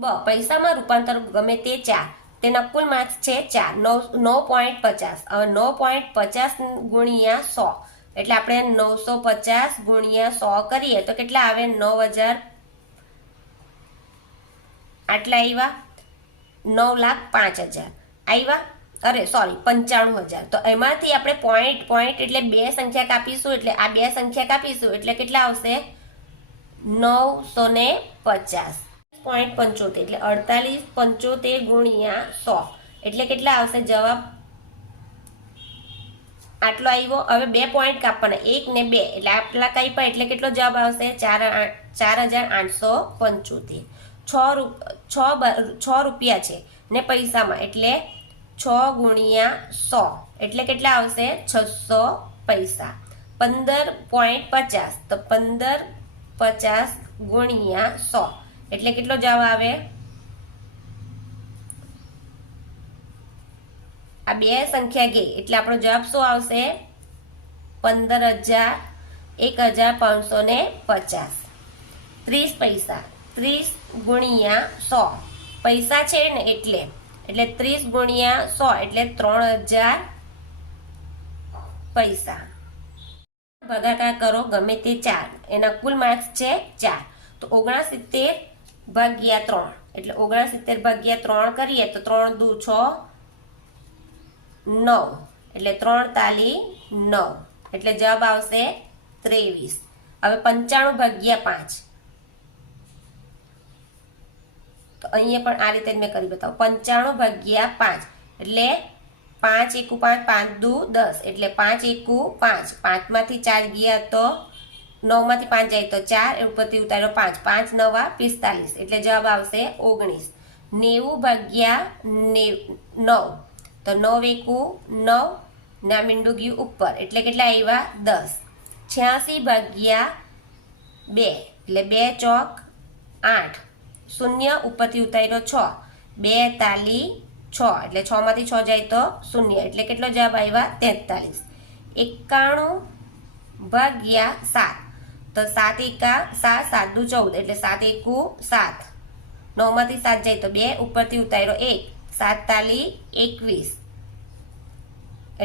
પૈસામાં રૂપાંતર ગમે તે 4, તેના કુલ માર્ક્સ છે 4, 9.50. હવે 9.50 ગુણ્યા 100 એટલે આપણે 950 ગુણ્યા 100 કરીએ તો કેટલા આવે? 9000. આટલા આવ્યા. 9,05,000 આવ્યા. અરે સોરી, 95,000. તો એમાંથી આપણે પોઈન્ટ એટલે બે સંખ્યા કાપીશું, એટલે આ બે સંખ્યા કાપીશું એટલે કેટલા આવશે? 950. 0.75 એટલે 4875 ગુણ્યા 100 એટલે કેટલા આવશે જવાબ? આટલો આવ્યો. હવે 2 પોઈન્ટ કાપવાના, 1 ને 2 એટલે આટલા કાપ્યા એટલે કેટલો જવાબ આવશે? 4,875. 6 રૂપિયા છે ને પૈસામાં એટલે 6 ગુણ્યા 100 એટલે કેટલા આવશે? 600 પૈસા. 15.50 તો 1550 ગુણ્યા 100 એટલે કેટલો જવાબ આવે? આ બે સંખ્યા ગઈ એટલે આપણો જવાબ શું આવશે? 15,000, 1,550. 30 પૈસા. 30 ગુણ્યા 100 પૈસા છે ને એટલે 30 ગુણ્યા 100 એટલે 3,000 પૈસા. ભાગાકાર કરો ગમે તે 4, એના કુલ માર્ક્સ છે 4. તો 69 ભાગ્યા 3 એટલે 69 ભાગ્યા 3 કરીએ તો 3 દુ 6, 9 એટલે 3 તાલી 9 એટલે જવાબ આવશે 23. હવે 95 ભાગ્યા 5 તો અહીંયા પણ આ રીતે મેં કરી બતાવું. 95 ભાગ્યા 5 એટલે 5 એકુ 5, 5 દુ 10 એટલે 5 એકુ 5, 5 માંથી 4 ગયા તો 9 માંથી 5 જાય તો 4, ઉપરથી ઉતાર્યો 5, 5 9 45 એટલે જવાબ આવશે 19. 90 ભાગ્યા 9 તો 9 એકુ 9 ના મીંડું ગયું ઉપર એટલે કેટલા આવ્યા? 10. 86 ભાગ્યા 2 એટલે 2 ચોક 8, શૂન્ય ઉપરથી ઉતાર્યો 6, 2 તાલી 6 એટલે 6 માંથી 6 જાય તો શૂન્ય એટલે કેટલો જવાબ આવ્યા? 43. 91 ભાગ્યા 7 તો 7 એકા 7, 7 દુ 14 એટલે 7 એકુ 7, 9 માંથી 7 જાય તો 2 ઉપરથી ઉતાર્યો 1, 7 તાલી 21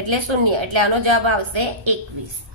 એટલે શૂન્ય એટલે આનો જવાબ આવશે 21.